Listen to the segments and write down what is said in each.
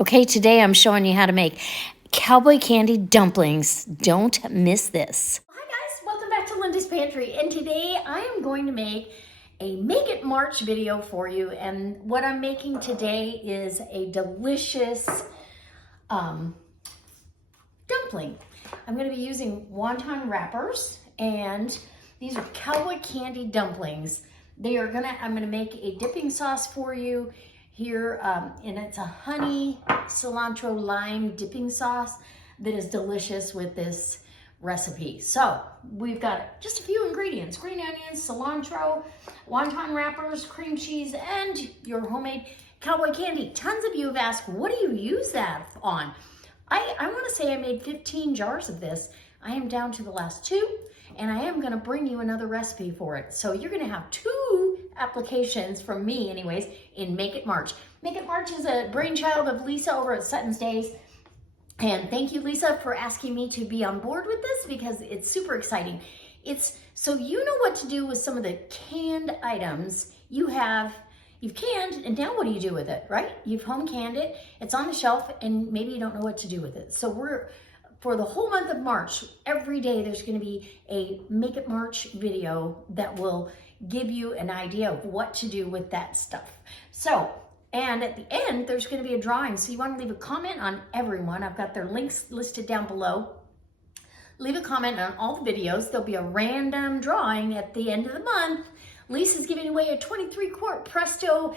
Okay, today I'm showing you how to make cowboy candy dumplings. Don't miss this. Hi guys, welcome back to Linda's Pantry, and today I am going to make a Make It March video for you. And what I'm making today is a delicious dumpling. I'm going to be using wonton wrappers, and these are cowboy candy dumplings. I'm gonna make a dipping sauce for you here, and it's a honey, cilantro, lime dipping sauce that is delicious with this recipe. So we've got just a few ingredients: green onions, cilantro, wonton wrappers, cream cheese, and your homemade cowboy candy. Tons of you have asked, what do you use that on? I want to say I made 15 jars of this. I am down to the last 2, and I am going to bring you another recipe for it. So you're going to have 2 applications from me anyways in Make It March. Make It March is a brainchild of Lisa over at SuttonsDaze. And thank you, Lisa, for asking me to be on board with this because it's super exciting. It's so you know what to do with some of the canned items you've canned, and now what do you do with it, right? You've home canned it, it's on the shelf, and maybe you don't know what to do with it. So for the whole month of March, every day there's going to be a Make It March video that will give you an idea of what to do with that stuff. So, and at the end, there's going to be a drawing. So you want to leave a comment on everyone. I've got their links listed down below. Leave a comment on all the videos. There'll be a random drawing at the end of the month. Lisa's giving away a 23-quart PRESTO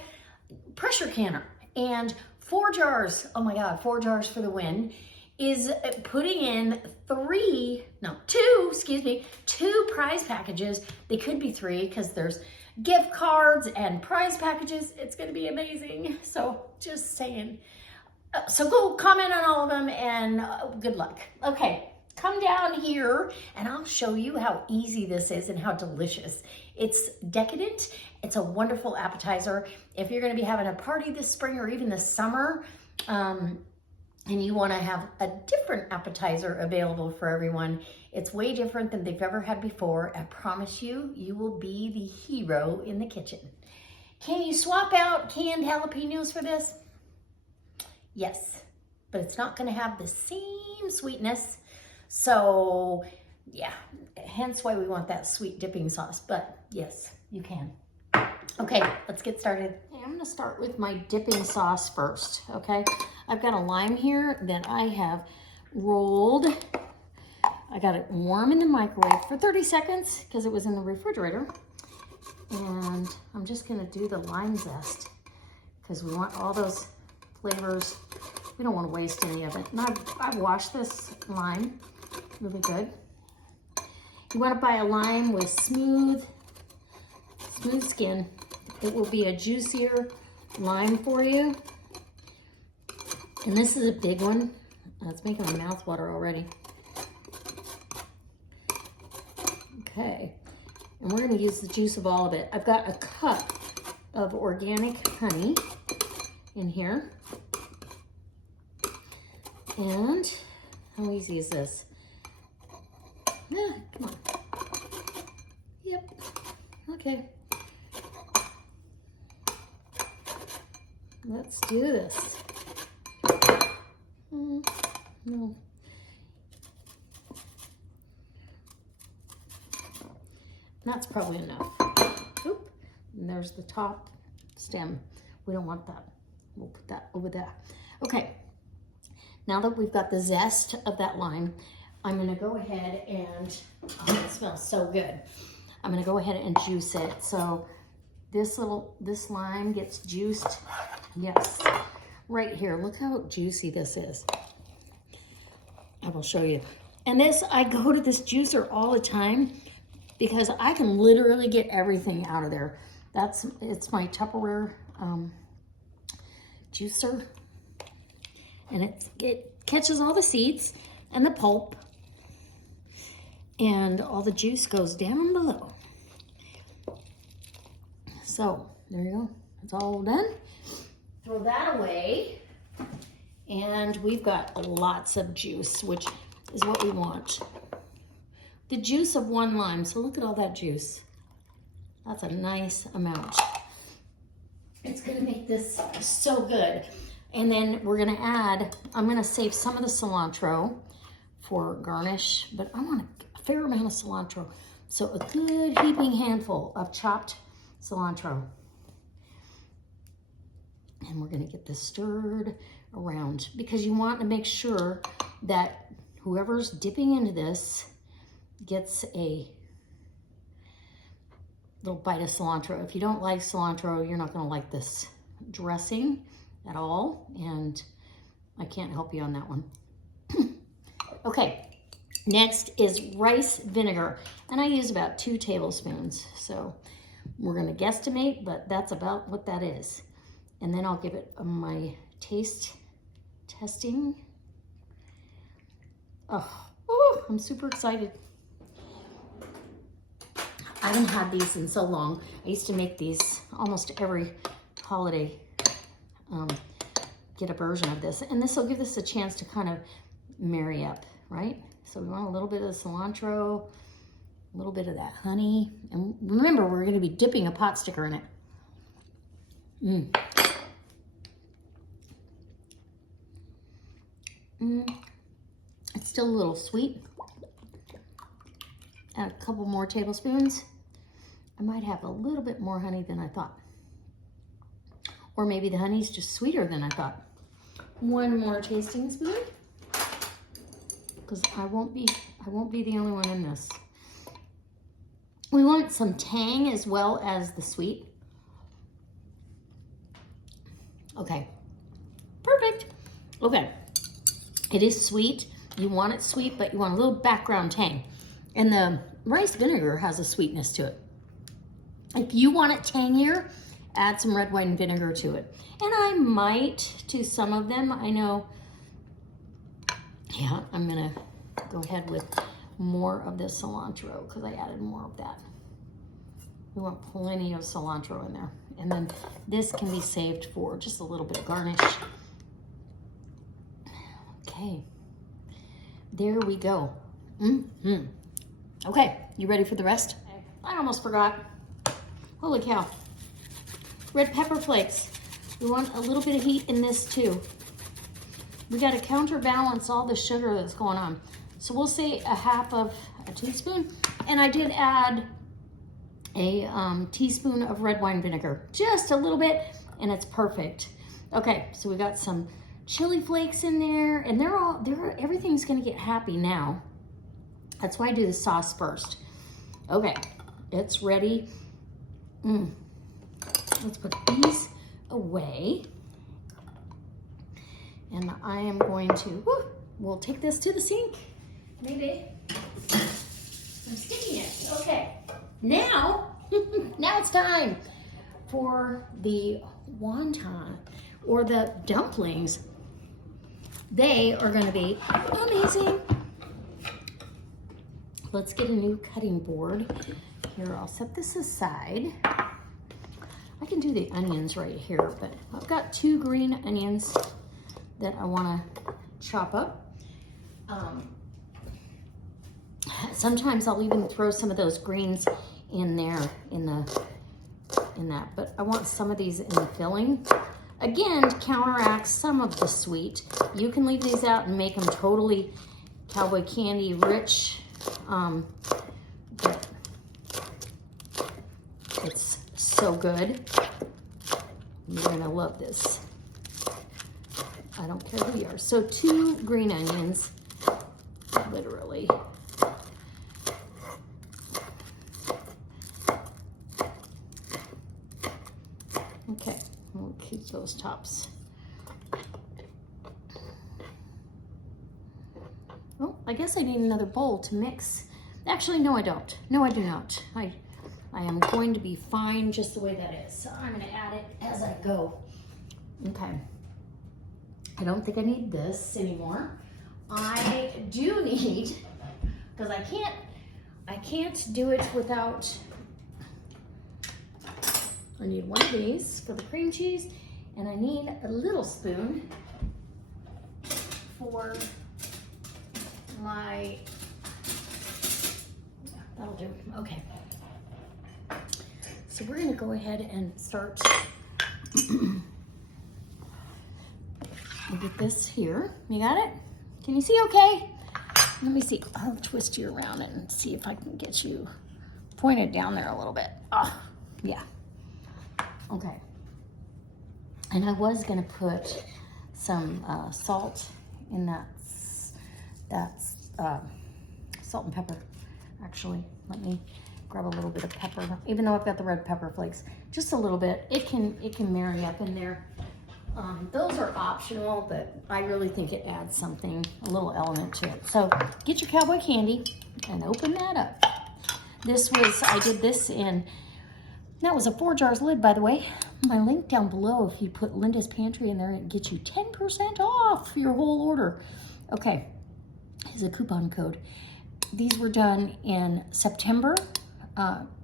pressure canner and 4 jars. Oh my God, 4 jars for the win. Is putting in 2 prize packages. They could be 3 because there's gift cards and prize packages. It's going to be amazing. So just saying. So go comment on all of them, and good luck. Okay, come down here and I'll show you how easy this is and how delicious. It's decadent. It's a wonderful appetizer. If you're going to be having a party this spring or even this summer, and you want to have a different appetizer available for everyone, it's way different than they've ever had before. I promise you, you will be the hero in the kitchen. Can you swap out canned jalapenos for this? Yes, but it's not going to have the same sweetness. So yeah, hence why we want that sweet dipping sauce. But yes, you can. Okay, let's get started. I'm going to start with my dipping sauce first, okay? I've got a lime here that I have rolled. I got it warm in the microwave for 30 seconds because it was in the refrigerator. And I'm just going to do the lime zest because we want all those flavors. We don't want to waste any of it. And I've washed this lime really good. You want to buy a lime with smooth skin. It will be a juicier lime for you. And this is a big one. It's making my mouth water already. Okay. And we're going to use the juice of all of it. I've got a cup of organic honey in here. And how easy is this? Come on. Yep. Okay. Let's do this. No. That's probably enough. Oop. And there's the top stem. We don't want that. We'll put that over there. Okay. Now that we've got the zest of that lime, I'm going to go ahead and, oh, it smells so good. I'm going to go ahead and juice it. So this lime gets juiced. Yes, right here. Look how juicy this is. I will show you. And this, I go to this juicer all the time because I can literally get everything out of there. It's my Tupperware juicer. And it catches all the seeds and the pulp. And all the juice goes down below. So, there you go. It's all done. Throw that away. And we've got lots of juice, which is what we want. The juice of 1 lime. So look at all that juice. That's a nice amount. It's going to make this so good. And then we're gonna add, I'm gonna save some of the cilantro for garnish, but I want a fair amount of cilantro. So a good heaping handful of chopped cilantro. And we're gonna get this stirred around because you want to make sure that whoever's dipping into this gets a little bite of cilantro. If you don't like cilantro, you're not gonna like this dressing at all, and I can't help you on that one. Okay, next is rice vinegar, and I use about 2 tablespoons. So we're gonna guesstimate, but that's about what that is. And then I'll give it my taste testing. Oh, I'm super excited. I haven't had these in so long. I used to make these almost every holiday, get a version of this. And this will give us a chance to kind of marry up, right? So we want a little bit of cilantro, a little bit of that honey. And remember, we're gonna be dipping a pot sticker in it. It's still a little sweet. Add a couple more tablespoons. I might have a little bit more honey than I thought. Or maybe the honey's just sweeter than I thought. 1 more tasting spoon, because I won't be the only one in this. We want some tang as well as the sweet. Okay, perfect. Okay, it is sweet. You want it sweet, but you want a little background tang. And the rice vinegar has a sweetness to it. If you want it tangier, add some red wine vinegar to it. And I might to some of them. I know, yeah, I'm gonna go ahead with more of this cilantro because I added more of that. We want plenty of cilantro in there. And then this can be saved for just a little bit of garnish. Okay, there we go. Okay, you ready for the rest? I almost forgot. Holy cow. Red pepper flakes. We want a little bit of heat in this too. We got to counterbalance all the sugar that's going on. So we'll say a half of a teaspoon. And I did add a teaspoon of red wine vinegar. Just a little bit, and it's perfect. Okay, so we got some chili flakes in there, and everything's gonna get happy now. That's why I do the sauce first. Okay, it's ready. Let's put these away. And I am going to, we'll take this to the sink. Maybe. I'm sticking it. Okay, now it's time for the wonton or the dumplings. They are gonna be amazing. Let's get a new cutting board. Here, I'll set this aside. I can do the onions right here, but I've got 2 green onions that I wanna chop up. Sometimes I'll even throw some of those greens in there, in that, but I want some of these in the filling. Again, to counteract some of the sweet. You can leave these out and make them totally cowboy candy rich. But it's so good. You're gonna love this. I don't care who you are. So 2 green onions, literally. Okay, we'll keep those tops. Oh, I guess I need another bowl to mix. Actually, no, I don't. No, I do not. I am going to be fine just the way that is. So I'm gonna add it as I go. Okay. I don't think I need this anymore. I do need, because I can't do it without, I need one of these for the cream cheese, and I need a little spoon for my, yeah, that'll do. Okay. So we're gonna go ahead and start I'll get this here. You got it? Can you see okay? Let me see. I'll twist you around and see if I can get you pointed down there a little bit. Oh, yeah. Okay. And I was gonna put some salt in that's salt and pepper. Actually, let me grab a little bit of pepper. Even though I've got the red pepper flakes, just a little bit. It can marry up in there. Those are optional, but I really think it adds something, a little element to it. So get your cowboy candy and open that up. I did this in, that was a 4 jars lid, by the way. My link down below, if you put Linda's Pantry in there, it gets you 10% off your whole order. Okay, here's a coupon code. These were done in September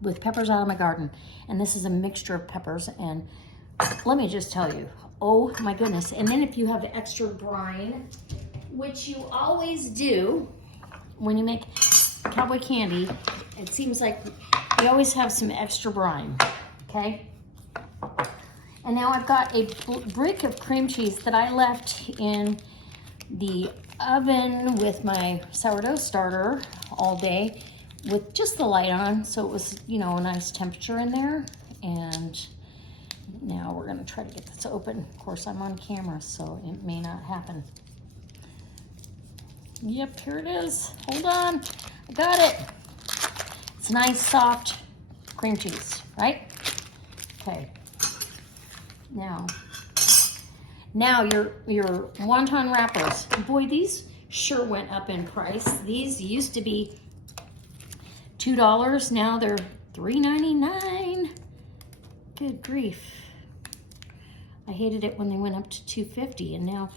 with peppers out of my garden. And this is a mixture of peppers. And let me just tell you, oh my goodness. And then if you have extra brine, which you always do when you make cowboy candy, it seems like you always have some extra brine, okay? And now I've got a brick of cream cheese that I left in the oven with my sourdough starter all day with just the light on, so it was, you know, a nice temperature in there. And now we're gonna try to get this open. Of course, I'm on camera, so it may not happen. Yep, here it is. Hold on, I got it. It's nice, soft cream cheese, right? Okay. Now your wonton wrappers. Boy, these sure went up in price. These used to be $2. Now they're $3.99. Good grief. I hated it when they went up to $2.50, and now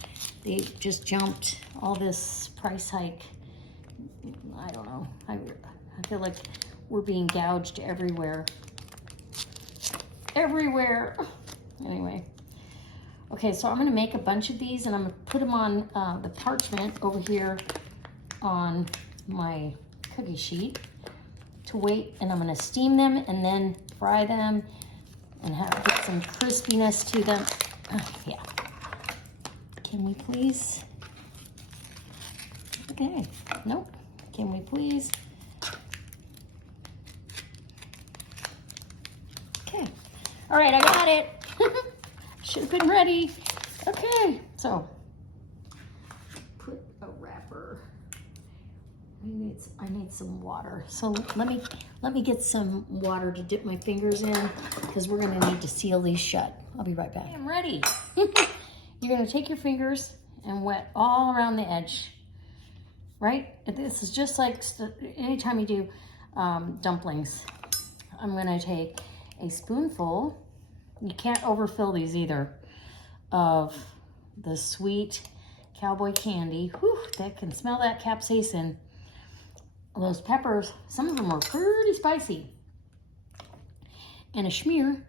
they just jumped all this price hike. I don't know. I feel like we're being gouged everywhere. Everywhere. Anyway. Okay, so I'm gonna make a bunch of these, and I'm gonna put them on the parchment over here on my cookie sheet to wait, and I'm gonna steam them and then fry them and get some crispiness to them. Yeah. Can we please? Okay, nope. Can we please? Okay, all right, I got it. Should have been ready. Okay, so put a wrapper. I need some water. So let me get some water to dip my fingers in, because we're gonna need to seal these shut. I'll be right back. I'm ready. You're gonna take your fingers and wet all around the edge, right? This is just like anytime you do dumplings. I'm gonna take a spoonful. You can't overfill these either, of the sweet cowboy candy. Whew, that can smell that capsaicin. Those peppers, some of them are pretty spicy. And a smear,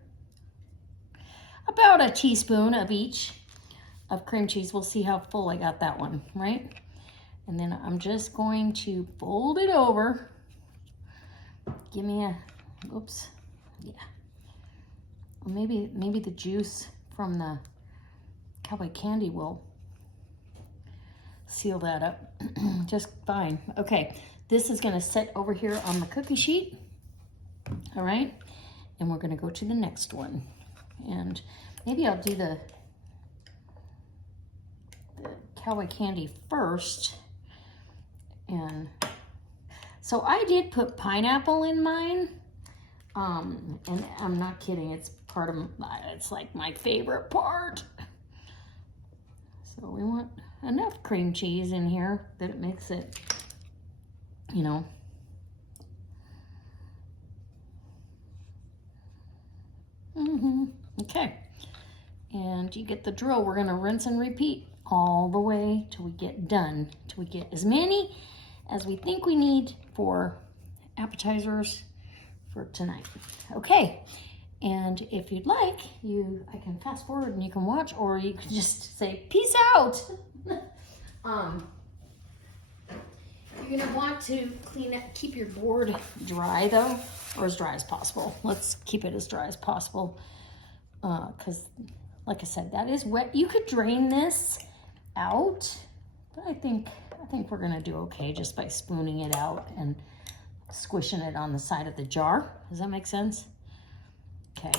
about a teaspoon of each of cream cheese. We'll see how full I got that one, right? And then I'm just going to fold it over. Give me a, oops, yeah. Maybe the juice from the cowboy candy will seal that up just fine. Okay, this is gonna sit over here on the cookie sheet. All right, and we're gonna go to the next one. And maybe I'll do the cowboy candy first. And so I did put pineapple in mine. And I'm not kidding, it's part of, it's like my favorite part. So we want enough cream cheese in here that it makes it, you know. Okay, and you get the drill. We're gonna rinse and repeat all the way till we get done, till we get as many as we think we need for appetizers for tonight. Okay, and if you'd like, I can fast forward and you can watch, or you can just say peace out. You're gonna want to clean it, keep your board dry though, or as dry as possible. Let's keep it as dry as possible, because like I said, that is wet. You could drain this out, but I think we're gonna do okay just by spooning it out and squishing it on the side of the jar. Does that make sense? Okay.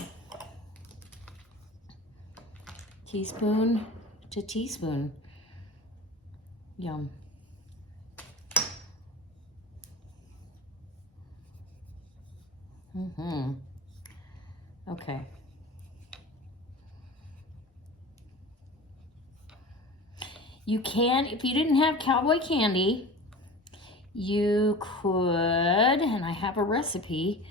Teaspoon to teaspoon. Yum. Okay. You can, if you didn't have Cowboy candy, you could, and I have a recipe,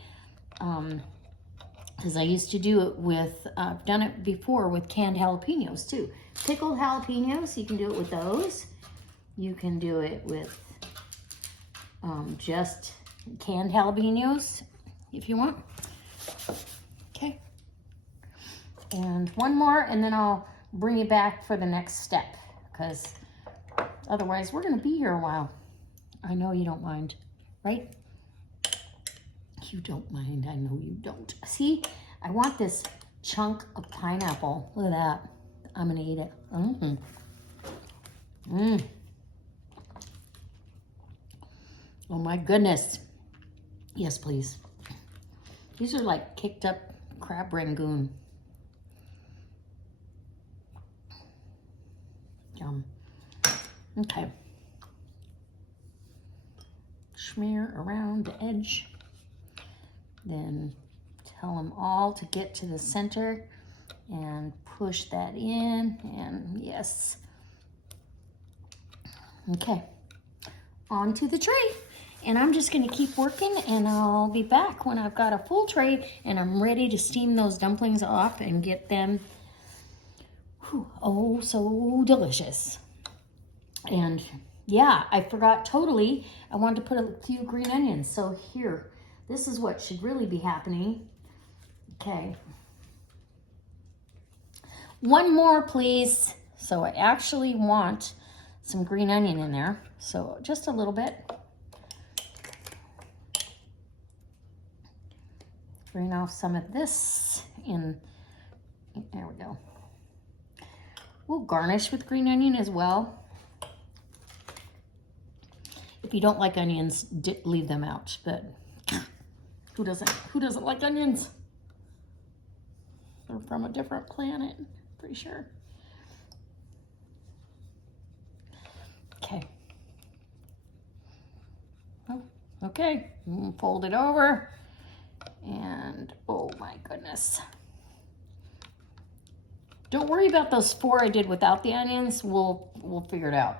because I used to do it with, I've done it before with canned jalapenos too. Pickled jalapenos, you can do it with those. You can do it with just canned jalapenos if you want. Okay. And one more, and then I'll bring you back for the next step, because otherwise we're going to be here a while. I know you don't mind, right? You don't mind. I know you don't. See, I want this chunk of pineapple. Look at that. I'm going to eat it. Oh my goodness. Yes, please. These are like kicked up crab rangoon. Yum. Okay. Smear around the edge. Then tell them all to get to the center and push that in. And yes. Okay. Onto the tray. And I'm just going to keep working, and I'll be back when I've got a full tray and I'm ready to steam those dumplings off and get them, oh, so delicious. And yeah, I forgot totally, I wanted to put a few green onions. So here, this is what should really be happening. Okay. One more, please. So I actually want some green onion in there. So just a little bit. Drain off some of this, and there we go. We'll garnish with green onion as well. If you don't like onions, leave them out, but who doesn't like onions? They're from a different planet, pretty sure. Okay. Oh, okay, fold it over. And oh my goodness. Don't worry about those 4 I did without the onions. We'll figure it out.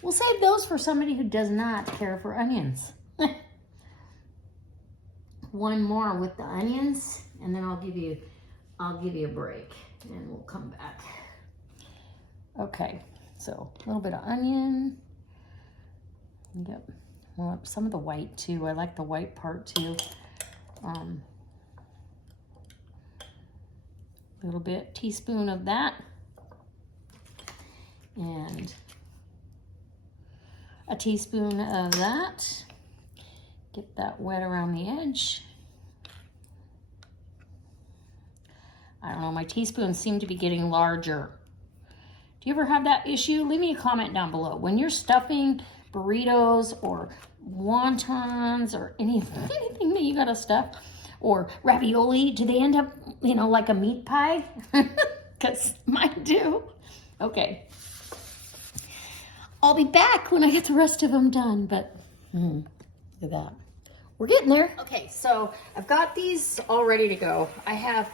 We'll save those for somebody who does not care for onions. One more with the onions, and then I'll give you a break and we'll come back. Okay, so a little bit of onion. Yep. Well, some of the white too. I like the white part too. Little bit, teaspoon of that, and a teaspoon of that. Get that wet around the edge. I don't know, my teaspoons seem to be getting larger. Do you ever have that issue? Leave me a comment down below. When you're stuffing burritos or wontons or anything that you gotta stuff, or ravioli, do they end up, you know, like a meat pie? Because mine do. Okay. I'll be back when I get the rest of them done, but look at that. We're getting there. Okay, so I've got these all ready to go. I have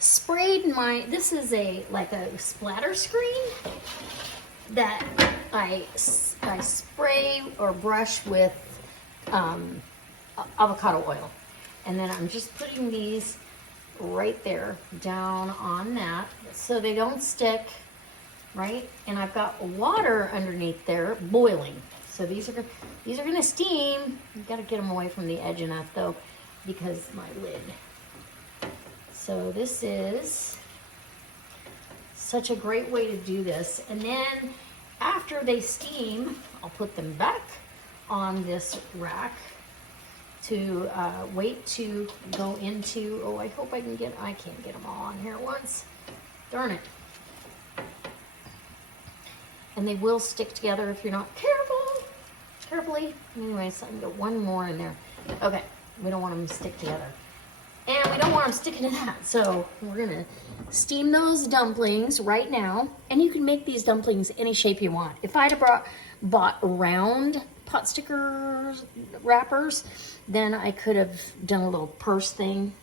sprayed this is like a splatter screen that I spray or brush with avocado oil. And then I'm just putting these right there down on that so they don't stick, right? And I've got water underneath there boiling. So these are gonna steam. You've got to get them away from the edge enough though, because my lid. So this is such a great way to do this. And then after they steam, I'll put them back on this rack to wait to go into, oh, I hope I can't get them all on here at once. Darn it. and they will stick together if you're not carefully. Anyways, I can get one more in there. Okay, we don't want them to stick together. And we don't want them sticking to that. So we're gonna steam those dumplings right now. And you can make these dumplings any shape you want. If I'd have bought round pot sticker wrappers, then I could have done a little purse thing.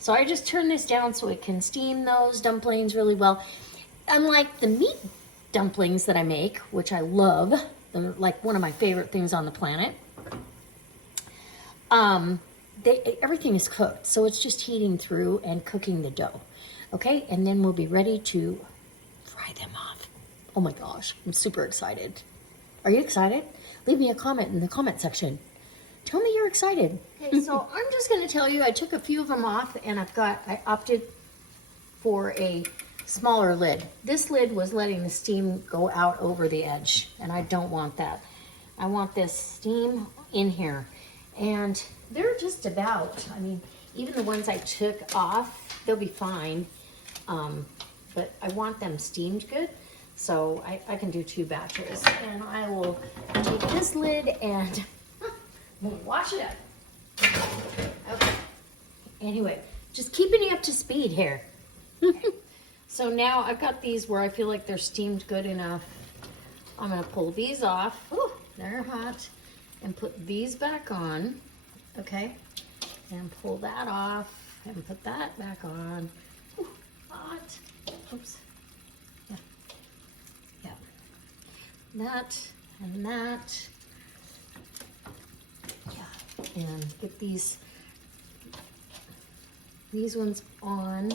So I just turn this down so it can steam those dumplings really well. Unlike the meat dumplings that I make, which I love, they're like one of my favorite things on the planet. Everything is cooked, so it's just heating through and cooking the dough. Okay, and then we'll be ready to fry them off. Oh my gosh, I'm super excited. Are you excited? Leave me a comment in the comment section. Tell me you're excited. Okay, so I'm just going to tell you, I took a few of them off, and I opted for a smaller lid. This lid was letting the steam go out over the edge, and I don't want that. I want this steam in here. And they're just about, I mean, even the ones I took off, they'll be fine. But I want them steamed good. So I can do 2 batches. And I will take this lid and wash it up. Okay. Anyway, just keeping you up to speed here. So now I've got these where I feel like they're steamed good enough. I'm going to pull these off. Ooh, they're hot. And put these back on. Okay. And pull that off. And put that back on. Ooh, hot. Oops. Yeah. Yeah. That and that. Yeah. And get these on.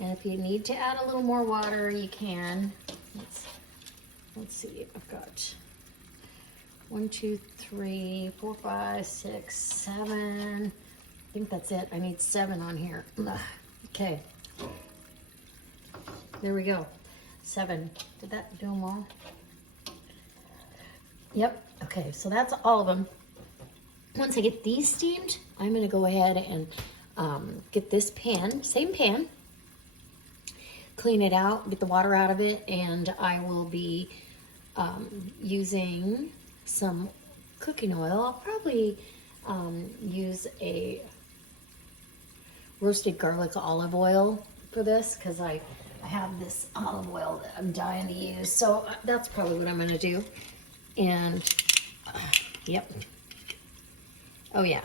And if you need to add a little more water, you can. Let's see. I've got 1, 2, 3, 4, 5, 6, 7. I think that's it. I need 7 on here. Ugh. Okay. There we go. 7. Did that do them all? Yep. Okay, so that's all of them. Once I get these steamed, I'm going to go ahead and get this pan, same pan, clean it out, get the water out of it, and I will be using some cooking oil. I'll probably use a roasted garlic olive oil for this because I have this olive oil that I'm dying to use. So that's probably what I'm going to do. And yep. Oh yeah.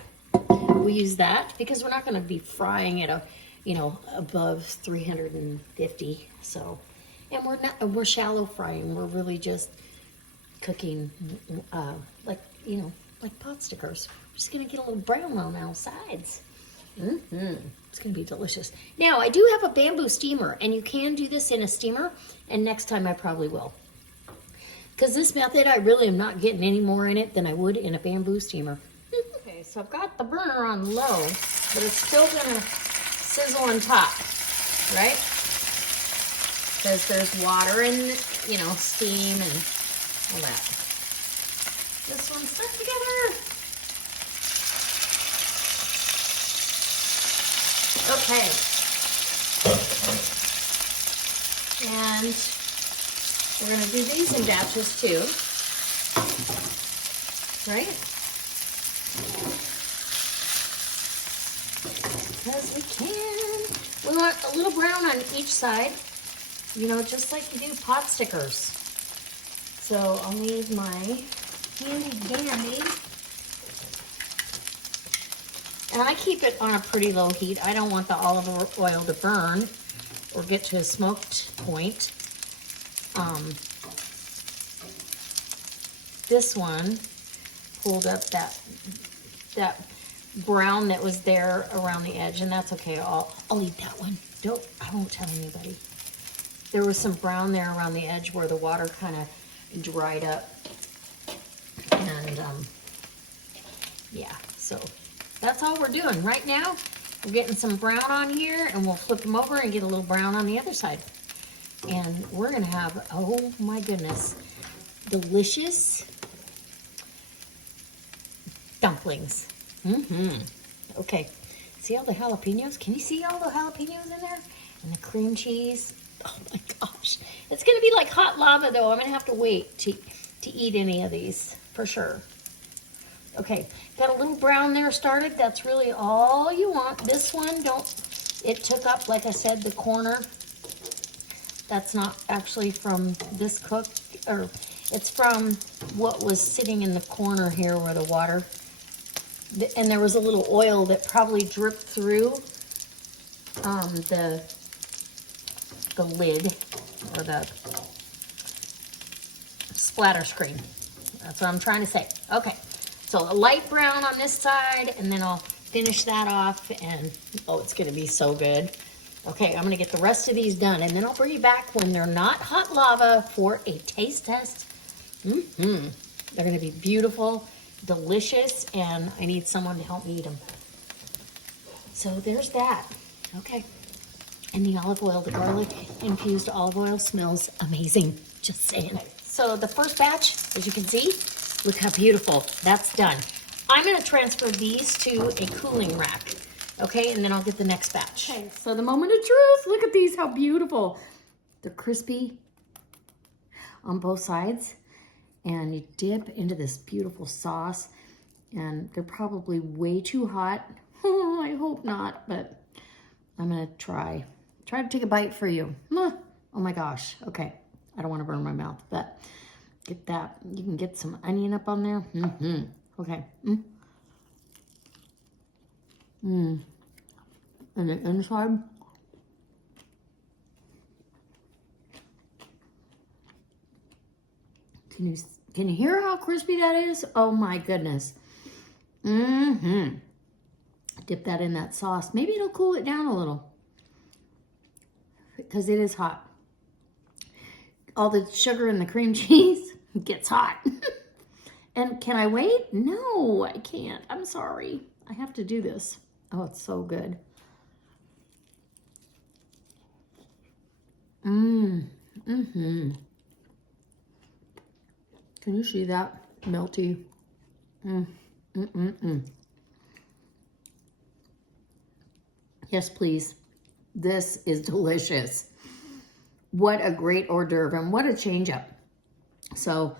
We use that because we're not going to be frying it, above 350. So, and we're shallow frying. We're really just cooking, like pot stickers. We're just gonna get a little brown on our sides. It's gonna be delicious. Now, I do have a bamboo steamer, and you can do this in a steamer, and next time I probably will. Because this method, I really am not getting any more in it than I would in a bamboo steamer. Okay, so I've got the burner on low, but it's still gonna sizzle on top, right? Because there's water and, steam and all that. This one's stuck together. Okay. And we're going to do these in batches too. Right? Because we can. We want a little brown on each side. Just like you do pot stickers. So I'll need my handy dandy. And I keep it on a pretty low heat. I don't want the olive oil to burn or get to a smoked point. This one pulled up that brown that was there around the edge, and that's okay. I'll eat that one. I won't tell anybody. There was some brown there around the edge where the water kind of dried up. And yeah, so that's all we're doing right now. We're getting some brown on here, and we'll flip them over and get a little brown on the other side. And we're gonna have, oh my goodness, delicious dumplings. Okay, see all the jalapenos? Can you see all the jalapenos in there? And the cream cheese? Oh my gosh. It's going to be like hot lava, though. I'm going to have to wait to eat any of these, for sure. Okay, got a little brown there started. That's really all you want. This one, it took up, like I said, the corner. That's not actually from this cook, or it's from what was sitting in the corner here where the water, and there was a little oil that probably dripped through the lid, or the splatter screen. That's what I'm trying to say. Okay, so a light brown on this side, and then I'll finish that off, and oh, it's gonna be so good. Okay, I'm gonna get the rest of these done, and then I'll bring you back when they're not hot lava for a taste test. They're gonna be beautiful, delicious, and I need someone to help me eat them. So there's that. Okay, and the olive oil, the garlic infused olive oil smells amazing, just saying. So the first batch, as you can see, look how beautiful, that's done. I'm gonna transfer these to a cooling rack, okay, and then I'll get the next batch. Okay, so the moment of truth, look at these, how beautiful. They're crispy on both sides, and you dip into this beautiful sauce, and they're probably way too hot. Oh, I hope not, but I'm gonna try to take a bite for you. Oh my gosh, okay. I don't wanna burn my mouth, but get that. You can get some onion up on there. Okay. And the inside. Can you hear how crispy that is? Oh my goodness. Dip that in that sauce. Maybe it'll cool it down a little, because it is hot. All the sugar and the cream cheese gets hot. And can I wait? No, I can't. I'm sorry. I have to do this. Oh, it's so good. Can you see that? Melty. Yes, please. This is delicious. What a great hors d'oeuvre, and what a change up. So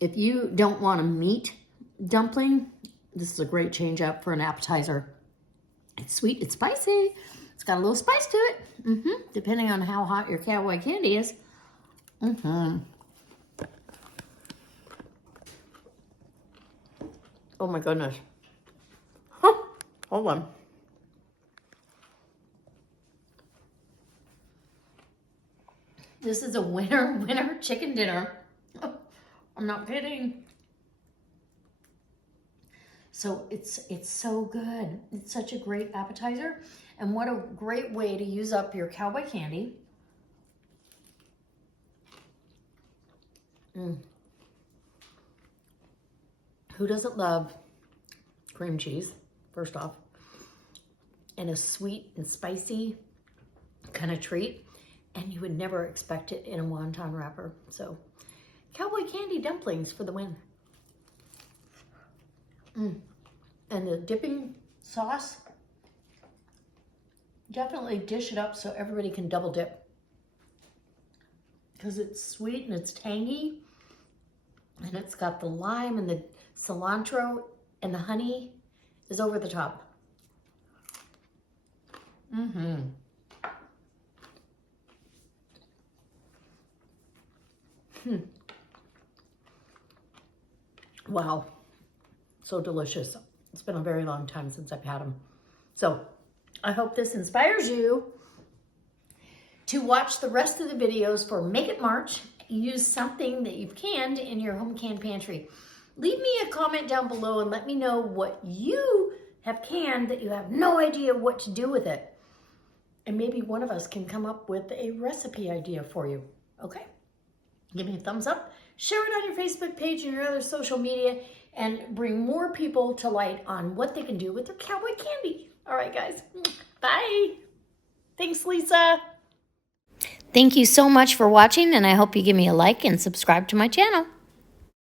if you don't want a meat dumpling, this is a great change up for an appetizer. It's sweet, it's spicy. It's got a little spice to it. Depending on how hot your cowboy candy is. Oh my goodness. Hold on. This is a winner chicken dinner. I'm not kidding. So it's so good. It's such a great appetizer, and what a great way to use up your cowboy candy. Who doesn't love cream cheese, first off, and a sweet and spicy kind of treat, and you would never expect it in a wonton wrapper. So cowboy candy dumplings for the win. And the dipping sauce, definitely dish it up so everybody can double dip, because it's sweet and it's tangy, and it's got the lime and the cilantro, and the honey is over the top. Wow, so delicious. It's been a very long time since I've had them. So I hope this inspires you to watch the rest of the videos for Make It March. Use something that you've canned in your home canned pantry. Leave me a comment down below and let me know what you have canned that you have no idea what to do with it. And maybe one of us can come up with a recipe idea for you, okay? Give me a thumbs up, share it on your Facebook page and your other social media, and bring more people to light on what they can do with their cowboy candy. All right, guys, bye. Thanks, Lisa. Thank you so much for watching, and I hope you give me a like and subscribe to my channel.